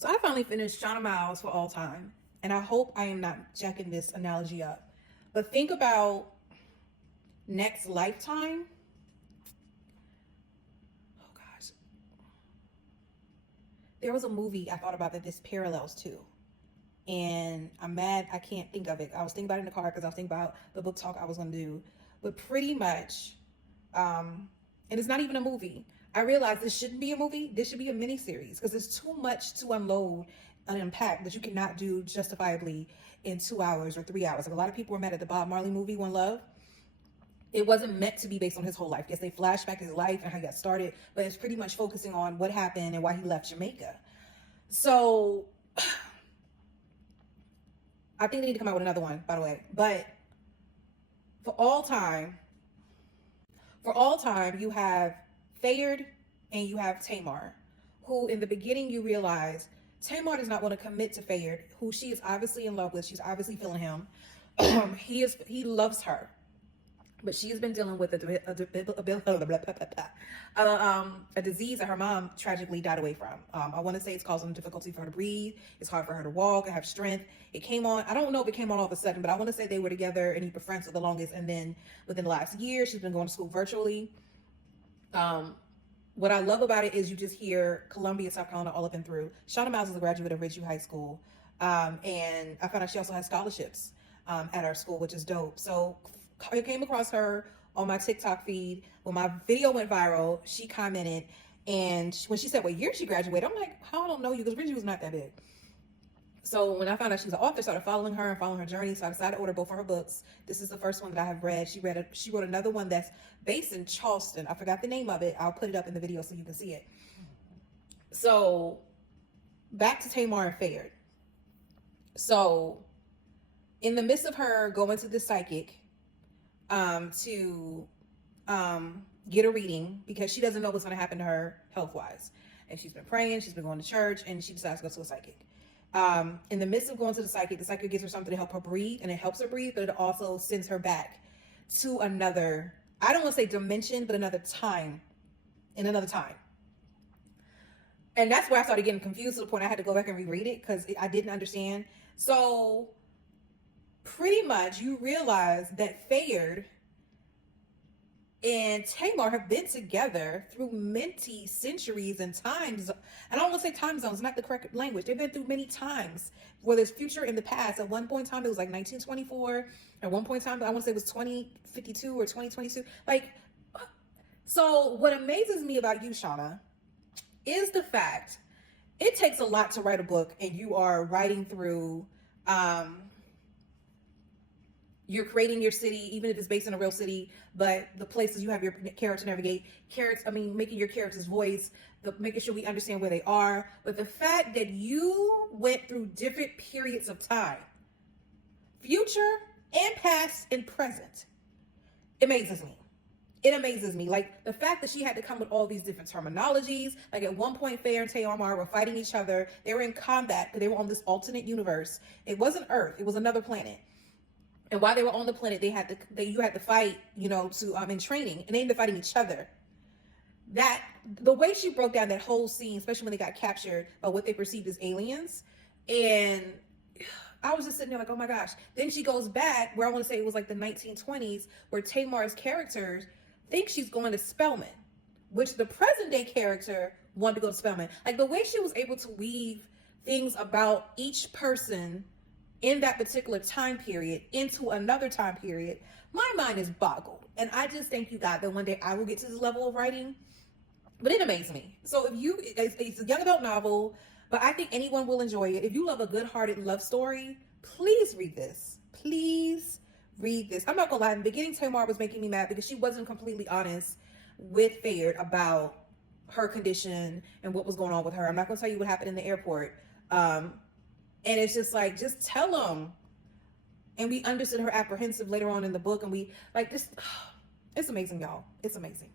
So I finally finished Shanna Miles for all time. And I hope I am not jacking this analogy up. But think about next lifetime. Oh gosh. There was a movie I thought about that this parallels to. And I'm mad I can't think of it. I was thinking about it in the car because I was thinking about the book talk I was going to do. But pretty much, and it's not even a movie. I realized this shouldn't be a movie. This should be a mini series because there's too much to unload and unpack that you cannot do justifiably in 2 hours or 3 hours. Like a lot of people were mad at the Bob Marley movie, One Love. It wasn't meant to be based on his whole life. Yes, they flashback his life and how he got started, but it's pretty much focusing on what happened and why he left Jamaica. So I think they need to come out with another one, by the way. But for all time, you have Fayard and you have Tamar, who in the beginning you realize Tamar does not want to commit to Fayard, who she is obviously in love with. She's obviously feeling him. He loves her, but she has been dealing with a disease that her mom tragically died away from. I want to say it's causing difficulty for her to breathe. It's hard for her to walk and have strength. It came on. I don't know if it came on all of a sudden, but I want to say they were together and he were friends for the longest. And then within the last year, she's been going to school virtually. What I love about it is you just hear Columbia, South Carolina, all up and through. Shanna Miles is a graduate of Ridgeview High School. And I found out she also has scholarships at our school, which is dope. So I came across her on my TikTok feed. When my video went viral, she commented. And when she said what year she graduated, I'm like, I don't know you because Ridgeview was not that big. So when I found out she was an author, I started following her and following her journey. So I decided to order both of her books. This is the first one that I have read. She wrote another one that's based in Charleston. I forgot the name of it. I'll put it up in the video so you can see it. So back to Tamar and Fayard. So in the midst of her going to the psychic to get a reading because she doesn't know what's going to happen to her health-wise. And she's been praying, she's been going to church, and she decides to go to a psychic. In the midst of going to the psychic gives her something to help her breathe, and it helps her breathe, but it also sends her back to another, I don't want to say dimension, but another time. In another time. And that's where I started getting confused to the point I had to go back and reread it because I didn't understand. So pretty much you realize that Fayard and Tamar have been together through many centuries and times. I don't want to say time zones, not the correct language. They've been through many times, whether it's future and the past. At one point in time, it was like 1924. At one point in time, I want to say it was 2052 or 2022. So what amazes me about you, Shanna, is the fact it takes a lot to write a book, and you are writing through you're creating your city, even if it's based in a real city, but the places you have your character navigate, making your character's voice, making sure we understand where they are. But the fact that you went through different periods of time, future and past and present, amazes me. It amazes me. Like the fact that she had to come with all these different terminologies. Like at one point, Fayard and Tamar were fighting each other. They were in combat, but they were on this alternate universe. It wasn't Earth. It was another planet. And while they were on the planet, you had to fight, in training, and they ended up fighting each other. That the way she broke down that whole scene, especially when they got captured by what they perceived as aliens, and I was just sitting there like, oh my gosh. Then she goes back where I want to say it was like the 1920s, where Tamar's character thinks she's going to Spelman, which the present day character wanted to go to Spelman. Like the way she was able to weave things about each person in that particular time period into another time period, my mind is boggled. And I just thank you, God, that one day I will get to this level of writing. But it amazed me. So it's a young adult novel, but I think anyone will enjoy it. If you love a good-hearted love story, please read this. Please read this. I'm not gonna lie, in the beginning, Tamar was making me mad because she wasn't completely honest with Fayard about her condition and what was going on with her. I'm not gonna tell you what happened in the airport. And it's just like, just tell them. And we understood her apprehensive later on in the book. And we like this. It's amazing, y'all. It's amazing.